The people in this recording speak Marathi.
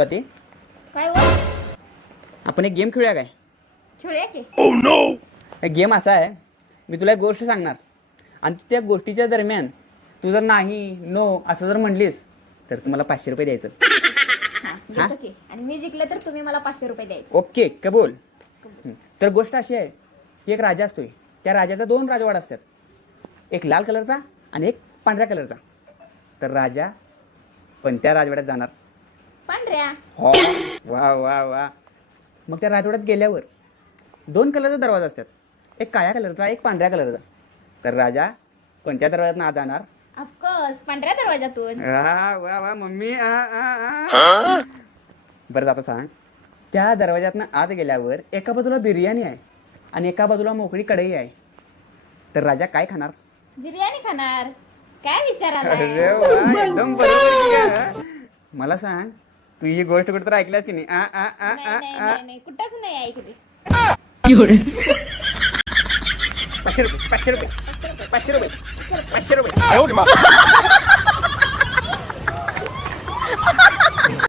स्वाती काय हो आपण एक गेम खेळूया काय? खेळूया की. एक गेम असा आहे मी तुला एक गोष्ट सांगणार. आणि त्या गोष्टीच्या दरम्यान तू जर नाही नो असं जर म्हणलीस तर तुम्हाला पाचशे रुपये द्यायचं. हा की. आणि मी जिंकले तर तुम्ही मला पाचशे रुपये द्यायचे. ओके कबूल. हं. तर गोष्ट अशी आहे की एक राजा असतोय. त्या राजाचा दोन राजवाड असतात. एक लाल कलरचा आणि एक पांढऱ्या कलरचा. तर राजा कोणत्या राजवाड्यात जाणार. पांढऱ्या हो. वा वा वा. मग त्या राजवाड्यात गेल्यावर दोन कलरचा दरवाजा असतात. एक काळ्या कलरचा एक पांढऱ्या कलरचा तर राजा कोणत्या दरवाजात ना जाणार? ऑफकोर्स पांढऱ्या दरवाजातून वा वा मम्मी आ, आ, आ. बरं आता सांग. त्या दरवाज्यातनं आत गेल्यावर एका बाजूला बिर्याणी आहे आणि एका बाजूला मोकळी कढई आहे. तर राजा काय खाणार? बिर्याणी खाणार. काय विचार आलाय? अरे वा एकदम बरोबर की काय? मला सांग तू ही गोष्ट कुठं तर ऐकल्यास की नाही. आ, आ, आ, नाही आ, नाही आ. नाही नाही. कुठंच नाही ऐकली. पाचशे रुपये पाचशे रुपये पाचशे रुपये पाचशे रुपये.